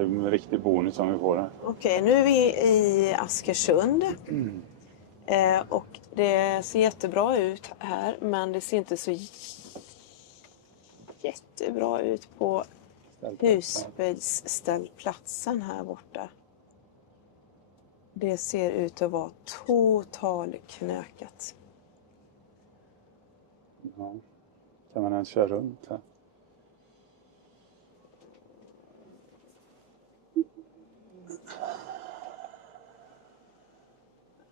Det är en riktig bonus som vi får här. Okej, nu är vi i Askersund. Och det ser jättebra ut här, men det ser inte så jättebra ut på husbilsställplatsen här borta. Det ser ut att vara totalknökat. Ja. Kan man ens köra runt här?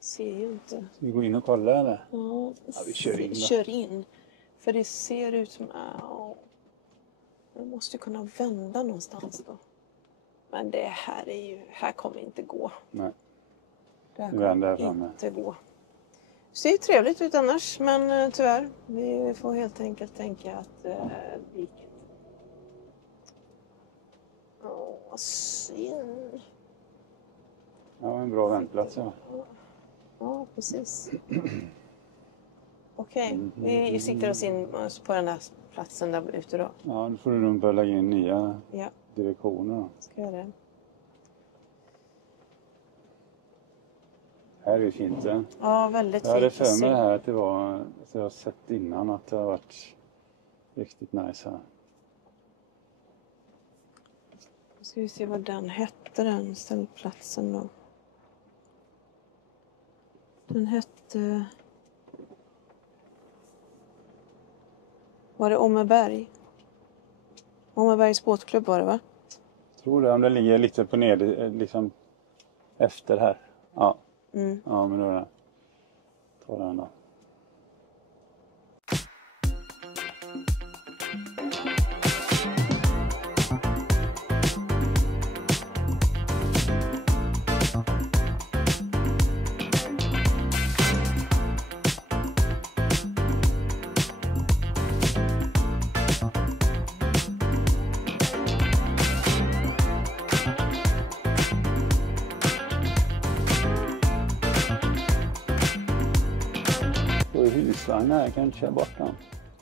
Ser ju inte. Ska vi gå in och kolla eller? Ja, vi kör in då. Kör in. För det ser ut som... Jag måste ju kunna vända någonstans då. Men det här är ju... Här kommer inte gå. Nej. Det här Vi vänder kommer framme. inte gå. Det ser ju trevligt ut annars, men tyvärr. Vi får helt enkelt tänka att vi... Synd. Ja, en bra vändplats. Ja. Ja, precis. Okej, vi siktar oss in på den där platsen där ute då. Ja, nu får du nog börja lägga in nya direktioner. Då. Ska jag göra det? Här är fint. Ja, väldigt fint. Jag hade för mig här att det var, så jag har sett innan att det har varit riktigt nice här. Nu ska vi se vad den hette, den ställplatsen då. Den hette... Var det Åmmeberg? Åmmebergs båtklubb var det, va? Jag tror det, om det ligger lite på ner, liksom efter här. Ja, ja men då är det. Ta den då. Husvagnar, jag kan inte köra bort dem.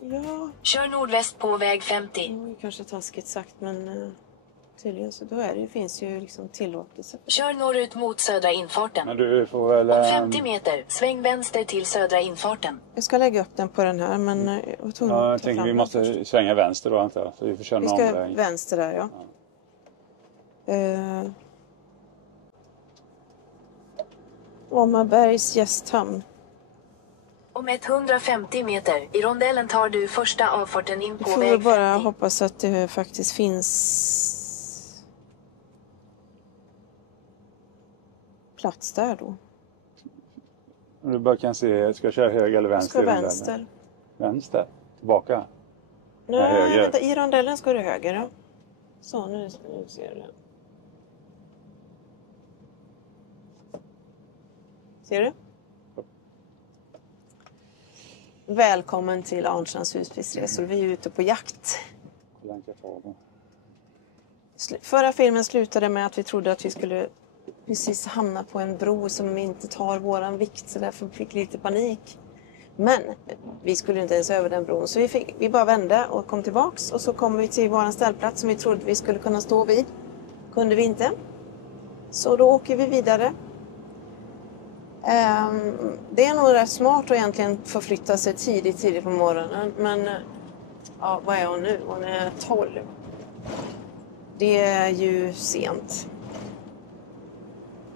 Ja. Kör nordväst på väg 50. Det är kanske taskigt sagt, men tydligen så då är det, finns ju liksom tillåtelse. Kör norrut mot södra infarten. Men du får väl... Om 50 meter, sväng vänster till södra infarten. Jag ska lägga upp den på den här, men jag tänker vi måste svänga vänster då, antar jag. Så vi får köra vi någon ska omväg. vänster där, ja. Åmmebergs gästhamn. Om 150 meter, i rondellen tar du första avfarten in på får väg 50. bara hoppas att det faktiskt finns plats där då. Om du bara kan se, ska jag köra höger eller vänster? Ska vänster. Vänster? Tillbaka? Nej, höger. vänta, i rondellen ska du höger, ja. Så, nu ser du. Ser du? Välkommen till Arnstrands husbilsresor. Vi är ute på jakt. Förra filmen slutade med att vi trodde att vi skulle precis hamna på en bro som inte tar våran vikt. Så därför fick vi lite panik. Men vi skulle inte ens över den bron. Så vi bara vände och kom tillbaks. Och så kom vi till våran ställplats som vi trodde vi skulle kunna stå vid. Kunde vi inte. Så då åker vi vidare. Det är nog rätt smart att egentligen förflytta sig tidigt på morgonen. Men ja, vad är hon nu? Hon är 12. Det är ju sent.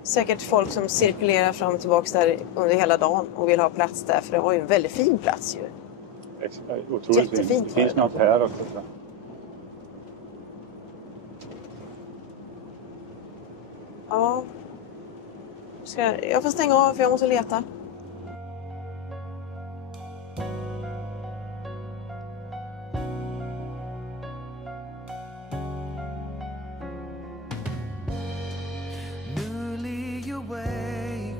Säkert folk som cirkulerar fram och tillbaka där under hela dagen och vill ha plats där. För det var ju en väldigt fin plats ju. Otroligt fint. Det finns något här också. Ja. Jag får stänga av för jag måste leta. Newly awake,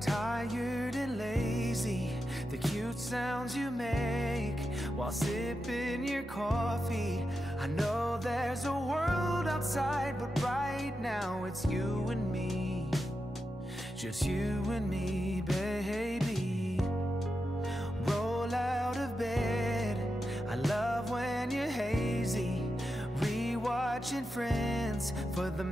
tired and lazy. The cute sounds you make while sipping your coffee. I know there's a world outside, but right now it's you and me. Just you and me, baby. Roll out of bed. I love when you're hazy. Rewatching Friends for the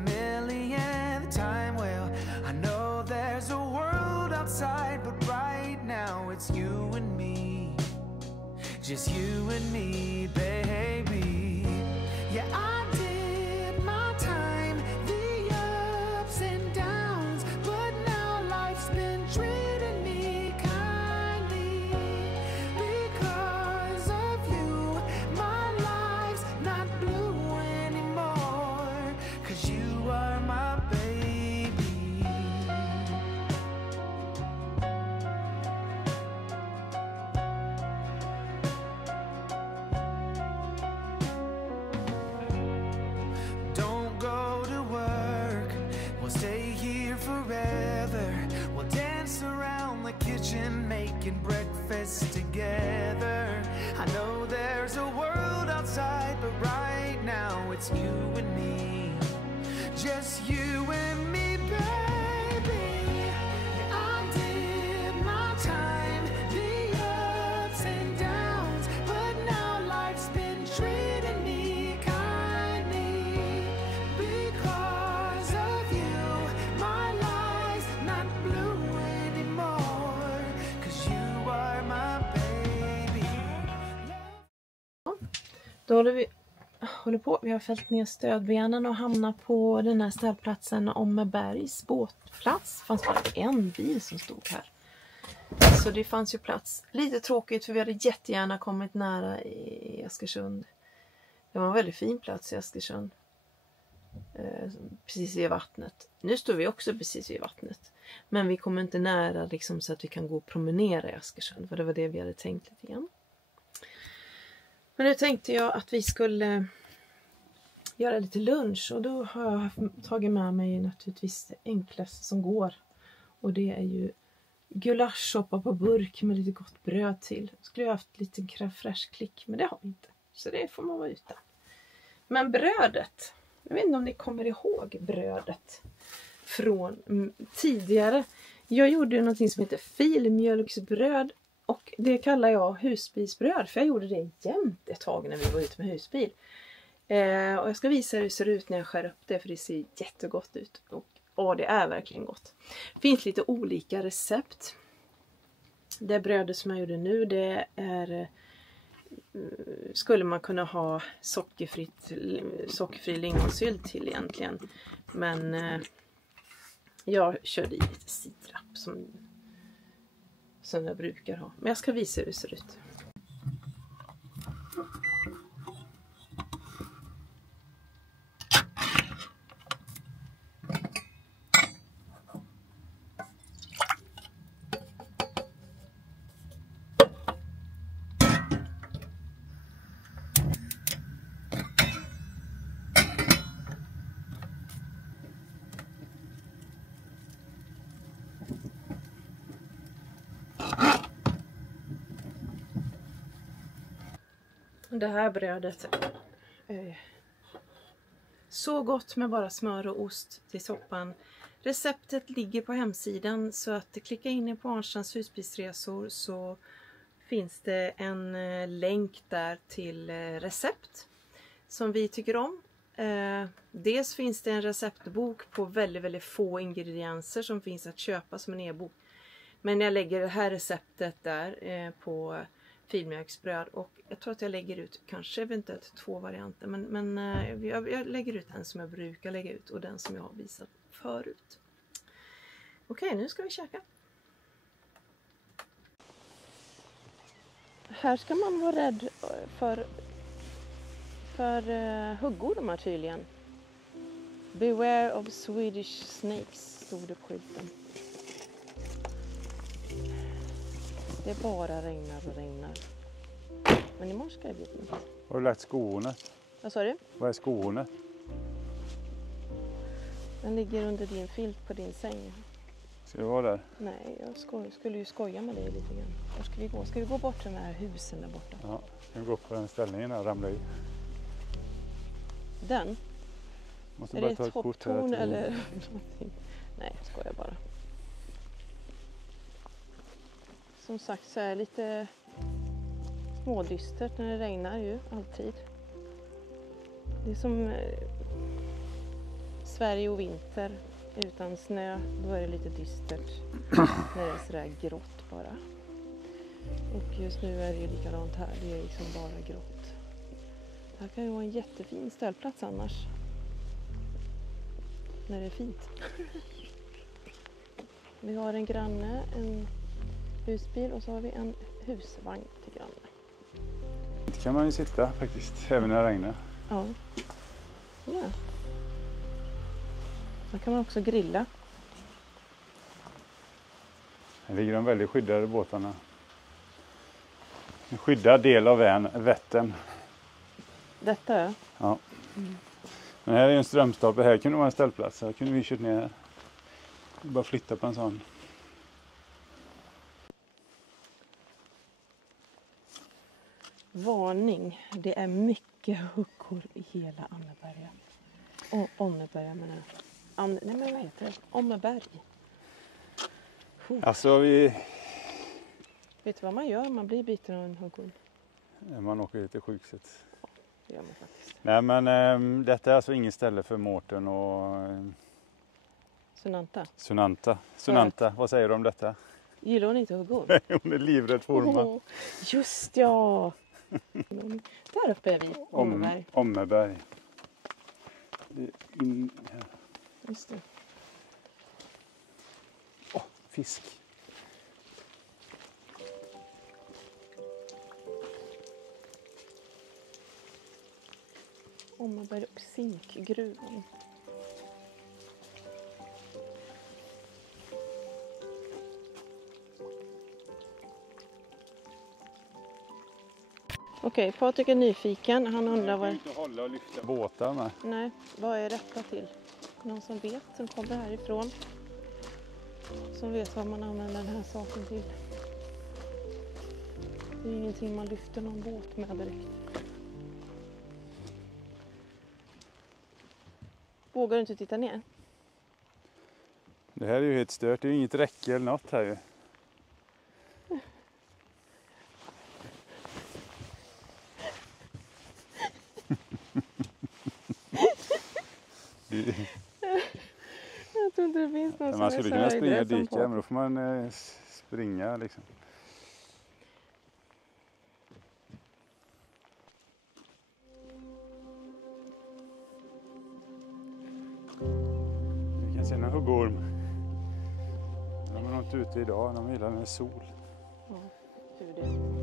just you and me, baby. Yeah, I did my time, the ups and downs, but now life's been treating me kindly. Because of you, my life's not blue anymore, 'cause you are my baby. Don't go to work, we'll stay here forever. We'll dance around the kitchen making breakfast together. I know there's a world outside, but right now it's you and me. Just you and me, baby. Yeah, I did my time, the ups and downs, but now life's been treating me kindly. Because of you, my life's not blue anymore, 'cause you are my baby. Då håller på. Vi har fällt ner stödbenen och hamnat på den här ställplatsen Åmmebergs båtplats. Det fanns bara en bil som stod här. Så det fanns ju plats. Lite tråkigt för vi hade jättegärna kommit nära i Askersund. Det var en väldigt fin plats i Askersund. Precis vid vattnet. Nu står vi också precis vid vattnet. Men vi kommer inte nära liksom, så att vi kan gå och promenera i Askersund. För det var det vi hade tänkt lite grann. Men nu tänkte jag att vi skulle göra lite lunch. Och då har jag tagit med mig naturligtvis det enklaste som går. Och det är ju gulaschsoppa på burk med lite gott bröd till. Skulle jag haft lite crème fraîche klick, men det har vi inte. Så det får man vara utan. Men brödet. Jag vet inte om ni kommer ihåg brödet från tidigare. Jag gjorde ju någonting som heter filmjölksbröd. Och det kallar jag husbilsbröd. För jag gjorde det jämt ett tag när vi var ute med husbil. Och jag ska visa hur det ser ut när jag skär upp det. För det ser jättegott ut. Och det är verkligen gott. Det finns lite olika recept. Det brödet som jag gjorde nu. Det är... Skulle man kunna ha sockerfri lingonsylt till egentligen. Men jag körde i lite sitrap som jag brukar ha. Men jag ska visa hur det ser ut. Det här brödet är så gott med bara smör och ost till soppan. Receptet ligger på hemsidan, så att klicka in på Arnstrands husbilsresor så finns det en länk där till recept som vi tycker om. Dels finns det en receptbok på väldigt, väldigt få ingredienser som finns att köpa som en e-bok. Men jag lägger det här receptet där på filmjölksbröd, och jag tror att jag lägger ut kanske eventuellt 2 varianter, men jag lägger ut den som jag brukar lägga ut och den som jag har visat förut. Okej, nu ska vi käka. Här ska man vara rädd för huggormar tydligen. Beware of Swedish snakes, stod det på skylten. Det bara regnar och regnar. Men imorgon ska det bli fint. Har du lagt skonet? Vad sa du? Vad är skonet? Den ligger under din filt på din säng. Ska det vara där? Nej, jag skulle ju skoja med dig lite grann. Var ska vi gå? Ska vi gå bort till de här husen där borta? Ja, ska vi gå på den ställningen och ramla i? Den? Måste Är bara det ta ett ett kort hopptorn eller någonting? Nej, jag skojar bara. Som sagt så är det lite smådystert när det regnar ju, alltid. Det är som Sverige och vinter utan snö, då är det lite dystert när det är sådär grått bara. Och just nu är det ju likadant här. Det är liksom bara grått. Det här kan ju vara en jättefin ställplats annars. När det är fint. Vi har en granne, en husbil och så har vi en husvagn till grannen. Det kan man ju sitta faktiskt, även när det regnar. Ja. Ja. Då kan man också grilla. Här ligger de väldigt skyddade båtarna. En skyddad del av Vättern. Detta är? Ja. Men här är en strömstapel. Här kunde vara en ställplats. Här kunde vi kört ner här. Bara flytta på en sån. Varning. Det är mycket huggor i hela Anneberga. Omneberga menar jag. Nej men vad heter det? Omneberg. Alltså vi... Vet du vad man gör om man blir biten av en huggorm? Man åker lite sjukset. Det gör man faktiskt. Nej men detta är alltså inget ställe för Mårten och Sunanta. Sunanta, vad säger du om detta? Gillar hon inte huggorm? Hon är livrädd för ormar. Just ja! Där uppe är vi, Omneberg. Omneberg. Just det. Fisk. Omneberg och zinkgruvan. Okej, Patrik är nyfiken. Han undrar vad... inte hålla och lyfta båtar med. Nej, vad är detta till? Någon som vet, som kommer härifrån. Som vet vad man använder den här saken till. Det är ingenting man lyfter någon båt med direkt. Vågar du inte titta ner? Det här är ju helt stört. Det är ju inget räcke eller något här ju. Jag tror inte det finns någon som Man är skulle så kunna springa höjdrädd som dika, Patrik. men då får man springa liksom. Vi kan se en huggorm. De är nog inte ute idag, de gillar med sol. Ja, tur det.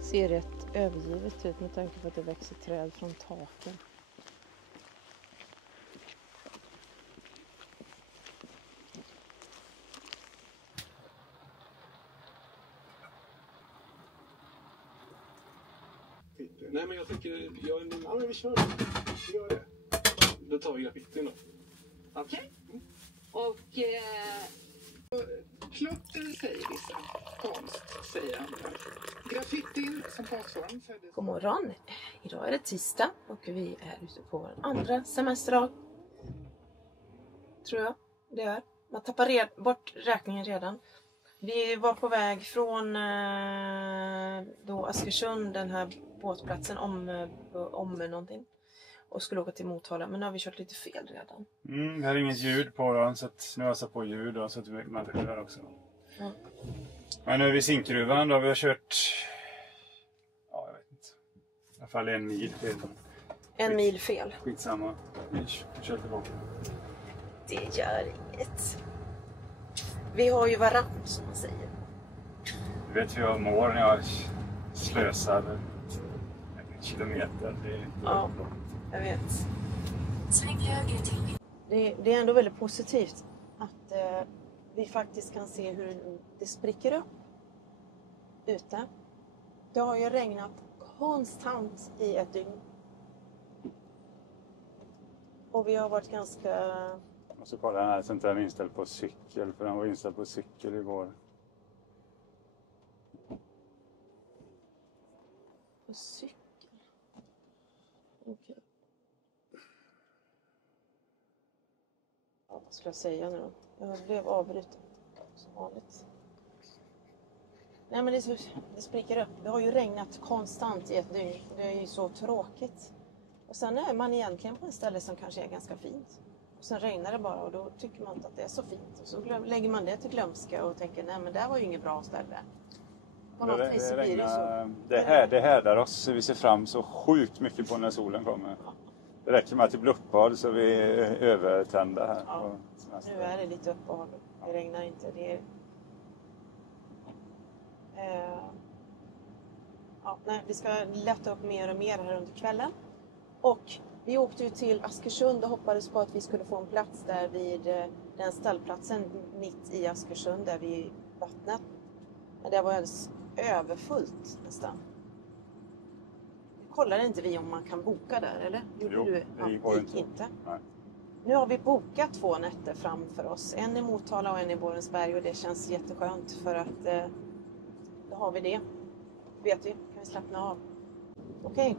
Ser rätt övergivet ut med tanke på att det växer träd från taken. Nej men jag tänker, ja men vi kör. Vi gör det. Då tar vi graffitin då. Okej. Och klotter säger vissa. Konst säger andra. Graffitin som konstform föddes... God morgon! Idag är det tisdag och vi är ute på vår andra semesterdag. Tror jag det är. Man tappar bort räkningen redan. Vi var på väg från då Askersund, den här båtplatsen om någonting. Och skulle åka till Motala, men nu har vi kört lite fel redan. Det här är inget ljud på den, så att nu har jag satt på ljud och så att man hör också. Ja. Men nu är vi i zinkgruvan då, vi har kört, ja jag vet inte, i alla fall 1 mil fel. En mil fel. Skitsamma, vi kör tillbaka. Det gör inget. Vi har ju varann som man säger. Du vet hur jag mår när jag slösar 1 kilometer. Ja, jag vet. Sväng höger till. Det är ändå väldigt positivt att vi faktiskt kan se hur det spricker upp ute. Det har ju regnat konstant i 1 dygn. Och vi har varit ganska... Jag måste kolla den här, så inte den är inställd på cykel, för den var inställd på cykel igår. Och cykel. Okej. Ja, vad ska jag säga nu då? Jag blev avbruten. Som vanligt. Nej, men det spricker upp. Det har ju regnat konstant i ett dygn. Det är ju så tråkigt. Och sen är man egentligen på en ställe som kanske är ganska fint. Och sen regnar det bara och då tycker man inte att det är så fint. Och så lägger man det till glömska och tänker, nej men det här var ju inget bra ställe. På något vis så blir det så. Det härdar oss. Vi ser fram så sjukt mycket på när solen kommer. Det räcker med att det blir uppehåll så vi är övertända här. Ja. Nu är det lite uppehåll. Det regnar inte. Det är... nej, vi ska lätta upp mer och mer här under kvällen. Och vi åkte ju till Askersund och hoppades på att vi skulle få en plats där vid den ställplatsen mitt i Askersund där vid vattnet. Men det var alldeles överfullt nästan. Kollade inte vi om man kan boka där, eller? Jo, det gick inte. Nej. Nu har vi bokat 2 nätter framför oss. En i Motala och en i Borensberg och det känns jätteskönt för att då har vi det. Vet vi, kan vi slappna av. Okej,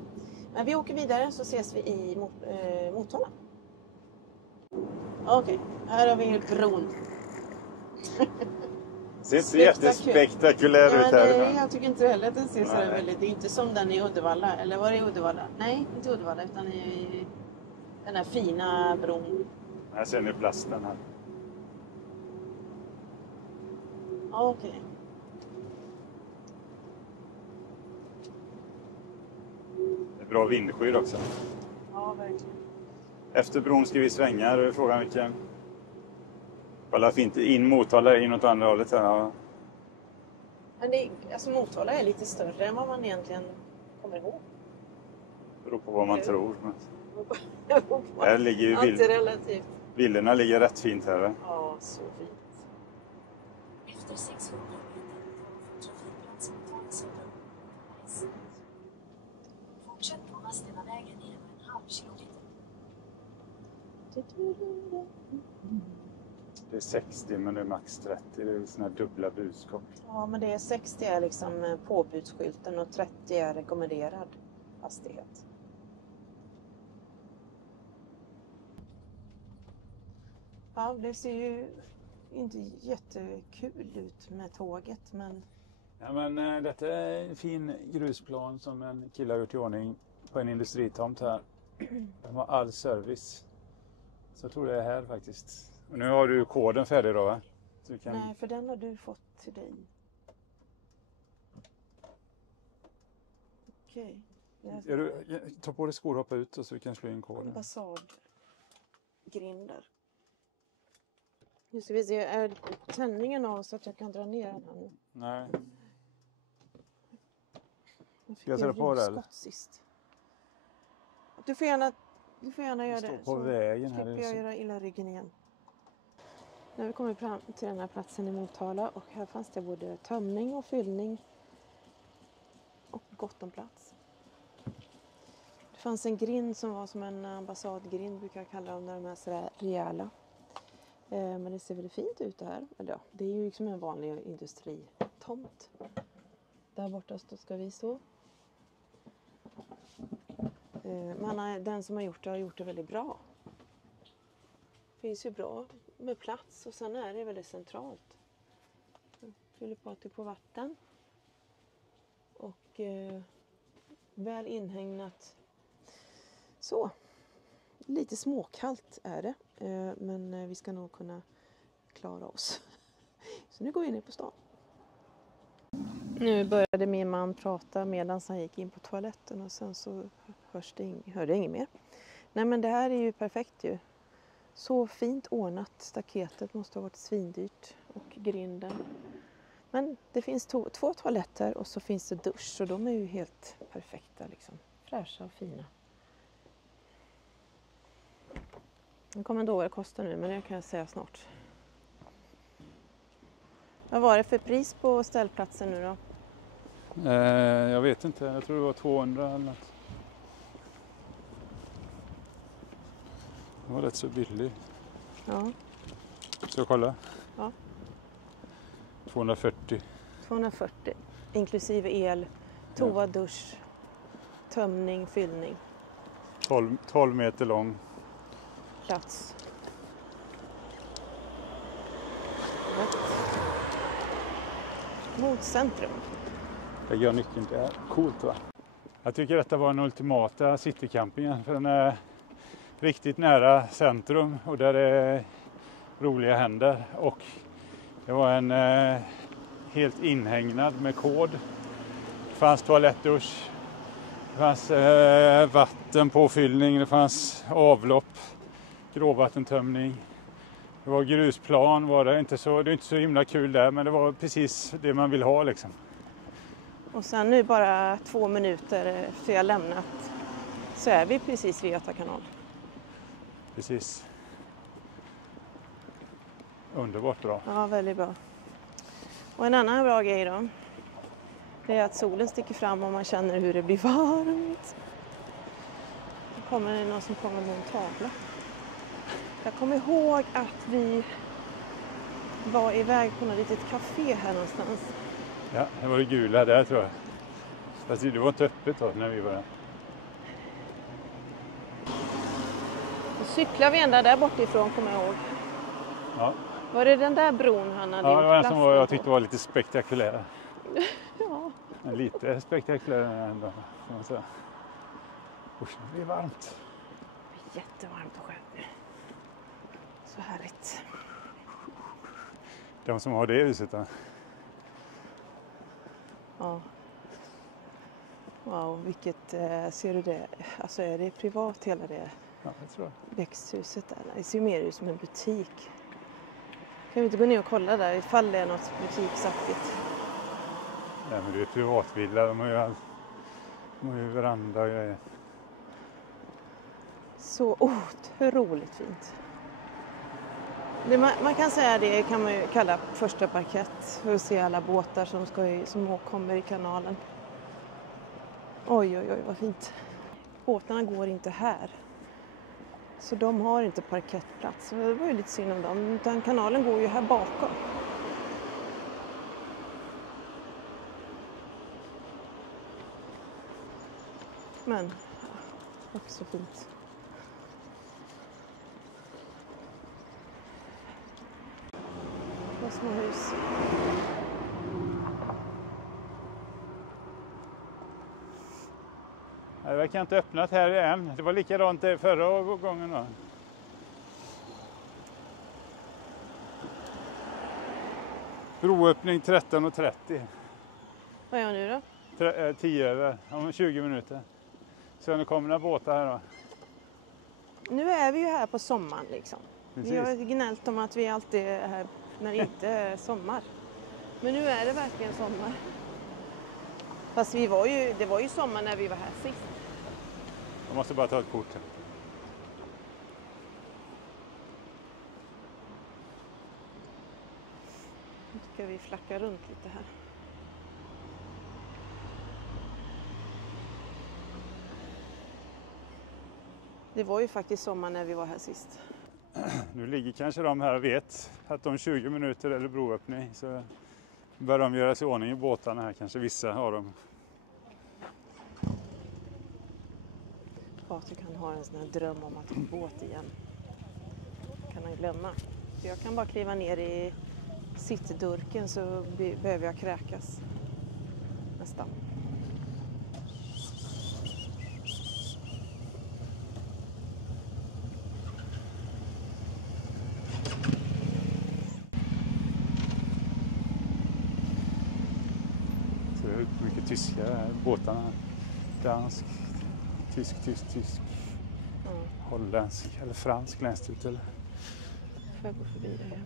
men vi åker vidare så ses vi i Motala. Okej, här har vi bron. Det ser inte jättespektakulär ut här. Nej, jag tycker inte heller att den ser så väldigt. Det är inte som den i Uddevalla. Eller var det i Uddevalla? Nej, inte Uddevalla utan i den här fina bron. Här ser ni plasten här. Okej. Det är bra vindskydd också. Ja, verkligen. Efter bron ska vi svänga. Då är frågan vilken... Kolla fint in Motala in åt andra hållet här. Ja. Men alltså Motala är lite större än vad man egentligen kommer ihåg. Det beror på vad man tror. Men... här ligger ju villorna ligger rätt fint här. Va? Ja, så fint. Efter 600 meter från trafikplatsen talas av bron. Fortsätt på Vadstenavägen i 1,5 kilometer. Det är 60 men det är max 30. Det är såna här dubbla budskap. Ja, men det är 60 är liksom påbudsskylten och 30 är rekommenderad hastighet. Ja, det ser ju inte jättekul ut med tåget, men... Ja, men detta är en fin grusplan som en kille har gjort i ordning på en industritomt här. De har all service. Så jag tror det är här faktiskt. Och nu har du koden färdig då, va? Så du kan... Nej, för den har du fått till dig. Okej. Ta på dig skor och hoppa ut och så vi kan slå in koden. Ambassadgrinder. Nu ska vi se, är tändningen av så att jag kan dra ner den här nu? Nej. Ska jag sätta på det eller? Sist. Du får gärna göra det. Står på vägen här. Slipper jag göra illa ryggen igen. Nu har vi kommit fram till den här platsen i Motala och här fanns det både tömning och fyllning och gott om plats. Det fanns en grind som var som en ambassadgrind brukar jag kalla dem när de är sådär rejäla. Men det ser väldigt fint ut det här. Eller ja, det är ju liksom en vanlig industritomt. Där borta ska vi stå. Men den som har gjort det väldigt bra. Det finns ju bra med plats och sen är det väldigt centralt. Fyller på vatten. Och väl inhägnat. Så. Lite småkallt är det. Men vi ska nog kunna klara oss. Så nu går vi ner på stan. Nu började min man prata medan han gick in på toaletten och sen så hörde jag inget mer. Nej, men det här är ju perfekt ju. Så fint ordnat. Staketet måste ha varit svindyrt och grinden. Men det finns 2 toaletter och så finns det dusch och de är ju helt perfekta liksom. Fräscha och fina. Jag kommer inte ihåg vad det kostar nu, men det kan jag säga snart. Vad var det för pris på ställplatsen nu då? Jag vet inte, jag tror det var 200 eller något. Det var rätt så billig. Ja. Ska jag kolla? Ja. 240. 240, inklusive el, toa, dusch tömning, fyllning, 12 meter lång. plats. Rätt. Mot centrum. Lägger jag nyckeln där. Coolt va? Jag tycker detta var den ultimata citycampingen. För den är riktigt nära centrum och där är roliga händer. Och det var en helt inhägnad med kod. Det fanns toalettdusch. Det fanns vattenpåfyllning. Det fanns avlopp. Gråvattentömning. Det var grusplan. Det är inte så himla kul där, men det var precis det man vill ha liksom. Och sen nu bara 2 minuter efter jag lämnat så är vi precis vid Göta kanal. Precis. Underbart bra. Ja, väldigt bra. Och en annan bra grej då, det är att solen sticker fram och man känner hur det blir varmt. Då kommer det någon som kommer med en tavla. Jag kommer ihåg att vi var iväg på något litet café här någonstans. Ja, det var det gula där tror jag. Fast det var inte öppet då när vi var där. Och cyklar vi ända där bortifrån kommer jag ihåg. Ja, Var det den där bron han hade det var den som plasten jag på? tyckte var lite spektakulär. Ja. Lite spektakulär ändå, kan man säga. Usch, det är varmt. Det är jättevarmt på sjön nu. Så härligt. De som har det huset då. Ja. Wow, vilket, ser du det? Alltså är det privat hela det Ja, det tror jag. växthuset där? Det ser mer ut som en butik. Kan vi inte gå ner och kolla där ifall det är något butiksaktigt? Ja, men det är privatvilla. De har ju veranda och grejer. Så otroligt fint. Man kan säga det kan man ju kalla första parkett. För att se alla båtar som kommer i kanalen. Oj, oj, oj vad fint. Båtarna går inte här. Så de har inte parkettplats. Det var ju lite synd om dem. Utan kanalen går ju här bakom. Men också fint. Vad små hus. Det verkar inte öppnat här än. Det var likadant förra gången då. Broöppning 13:30. Vad gör nu då? 10 över, om 20 minuter. Så nu kommer några båtar här då. Nu är vi ju här på sommaren liksom. Precis. Vi har gnällt om att vi alltid är här när det inte är sommar. Men nu är det verkligen sommar. Fast det var ju sommar när vi var här sist. Jag måste bara ta ett kort här. Nu ska vi flacka runt lite här. Det var ju faktiskt sommar när vi var här sist. Nu ligger kanske de här och vet att om 20 minuter eller broöppning så börjar de göra sig i ordning i båtarna här, kanske vissa av dem. Patrik han har en sån här dröm om att ha båt igen. Kan han glömma. Så jag kan bara kliva ner i sittdurken så behöver jag kräkas. Nästan. Så det är mycket tyska här, båtarna. Dansk, tysk, holländsk eller fransk längst ut eller? Får jag gå förbi det igen?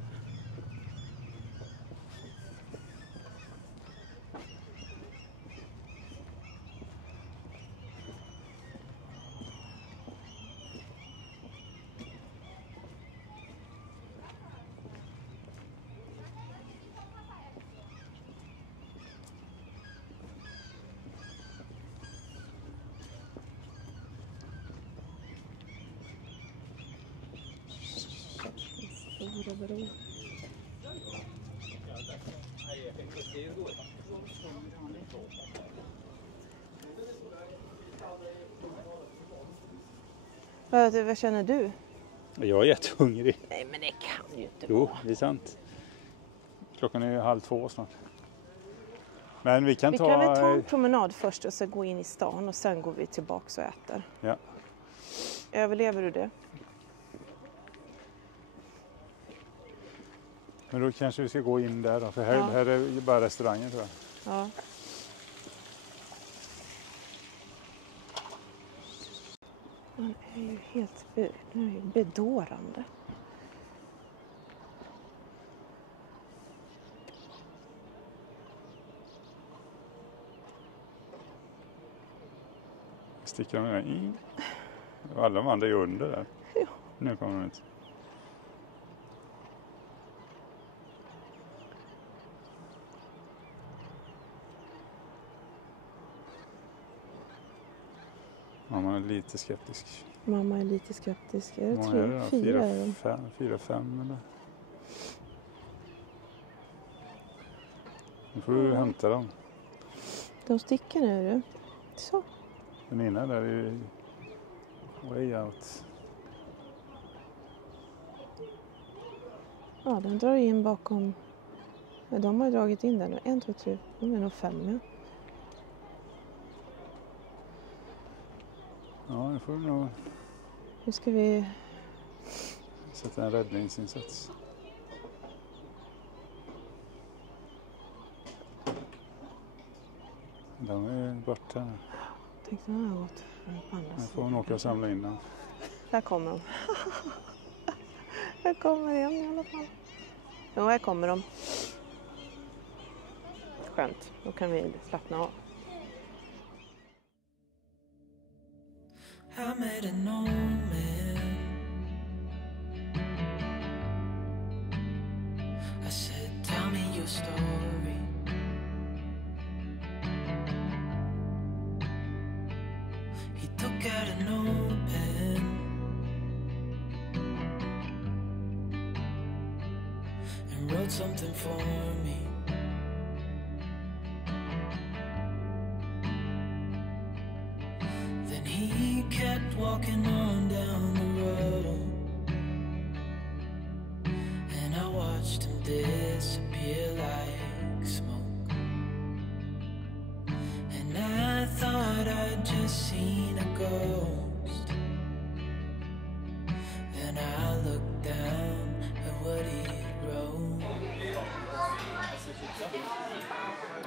Stora bro. Vad känner du? Jag är jättehungrig. Nej, men det kan ju inte Jo, vara. det är sant. Klockan är 1:30 snart. Men vi kan Vi ta... kan väl ta en promenad först och så gå in i stan och sen går vi tillbaka och äter. Ja. Överlever du det? Men då kanske vi ska gå in där då, för här är ju bara restauranger tror jag. Ja. Den är ju helt den är ju bedårande. Sticker de in. Alla de andra är under där. Ja. Nu kommer de ut. Mamma är lite skeptisk. Mamma är lite skeptisk. Är det Vad 3, är det då? 4 är de? 4, 5 eller? Nu får du hämta dem. De sticker nu du. Så. Den ena där är ju way out. Ja, den drar in bakom. Ja, de har ju dragit in den nu. 1, 2, 3. De är nog 5 ja. Ja, nu får du nog Nu ska vi... sätta en räddningsinsats. De är borta. Tänkte den har gått på andra Nu får sidan. hon åka och samla in den. Där kommer de. Här kommer en i alla fall. Jo, här kommer de. Skönt. Då kan vi slappna av. I made an old man. I said, tell me your story. He took out an old pen and wrote something for me. Then he kept walking on down the road, and I watched him disappear like smoke. And I thought I'd just seen a ghost. Then I looked down at what he wrote.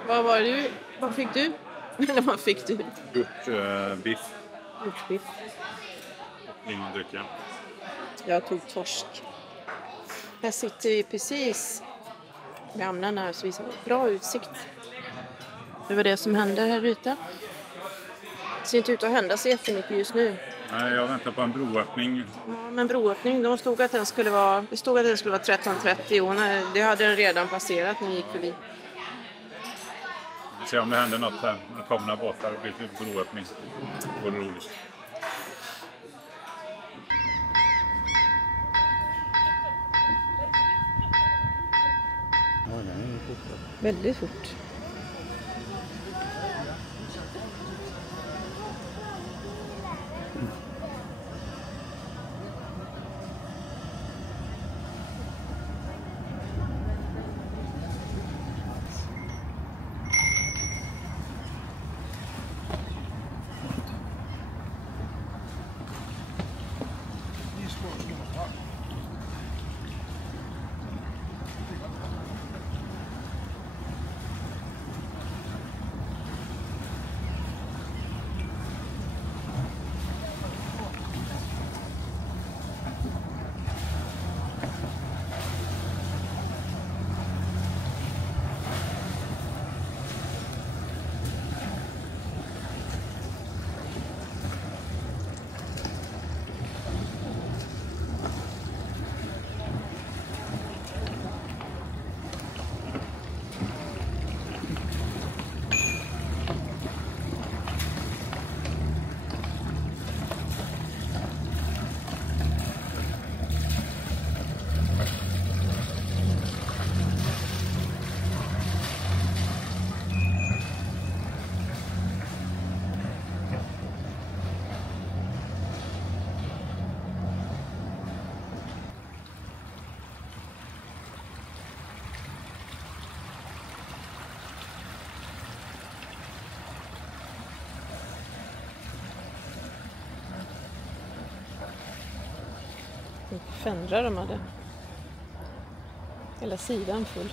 Vad var du? Vad fick du? Eller vad fick du? Biff. Hjortbiff. Ingen drycka. Jag tog torsk. Här sitter vi precis vid hamnen här så vi har bra utsikt. Det var det som hände här ute. Det ser inte ut att hända så jättemycket just nu. Nej, jag väntar på en broöppning. Ja, men broöppning, de stod att den skulle vara, det stod att den skulle vara 13:30 och det hade den redan passerat när vi gick förbi. Vi ser om det händer något här. Det kommer några båtar och blir lite broöppning. Det vore roligt. Ja, den är fort. Väldigt fort. Fendrar de hade. Hela sidan full.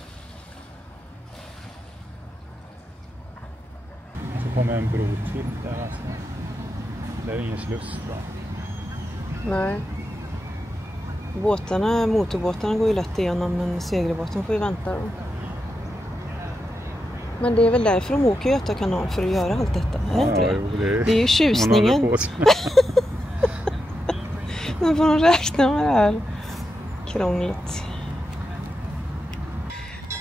Så kommer en bro till där alltså. Det är ingen sluss bra. Nej. Motorbåtarna går ju lätt igenom, men segelbåten får ju vänta då. Men det är väl därför de åker Göta kanal, för att göra allt detta. Är inte det? Jo, det är ju tjusningen. Nu får de räkna med det här krånglet.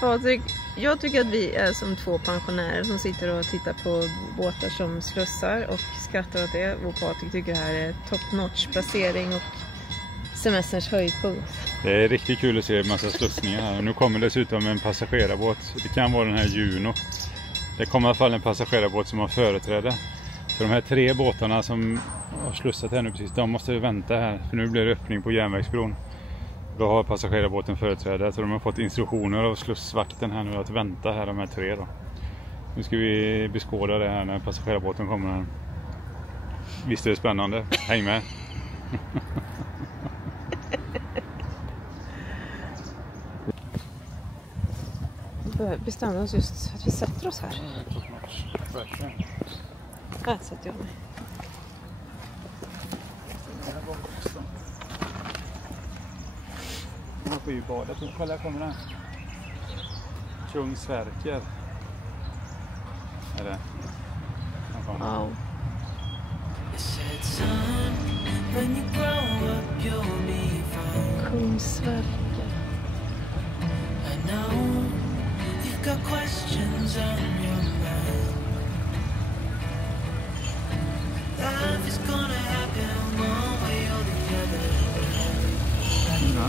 Patrik, jag tycker att vi är som två pensionärer som sitter och tittar på båtar som slussar och skrattar åt det. Och Patrik tycker det här är top notch placering och semesterns höjdpunkt. Det är riktigt kul att se en massa slussningar här. Nu kommer dessutom en passagerarbåt. Det kan vara den här Juno. Det kommer i alla fall en passagerarbåt som har företräde. Så de här 3 båtarna som har slussat här nu precis, de måste vänta här. För nu blir det öppning på järnvägsbron. Då har passagerarbåten företräde. Så de har fått instruktioner av slussvakten här nu att vänta här, de här 3 då. Nu ska vi beskåda det här när passagerarbåten kommer här. Visst är det spännande? Häng med! Bestämde oss just att vi sätter oss här. Här sätter jag mig. Man får ju badet. Kolla, kommer den. Kungsverker. Är det? Wow. Kungsverker. Got questions on your mind. Life is gonna happen one way or the other. Ja.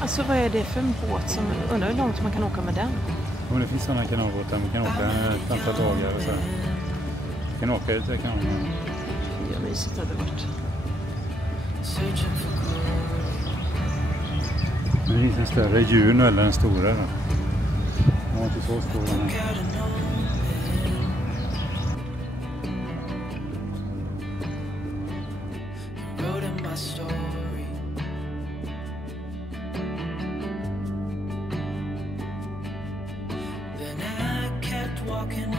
Alltså vad är det för en båt som, undrar hur långt man kan åka med den? Men det finns sådana kanalbåtar, man kan åka ett antal dagar och så. Man kan åka ut i kanalen. Ja, mysigt hade det varit. Men det finns en större Juno eller en stora då. Den var inte så stor den här. Walking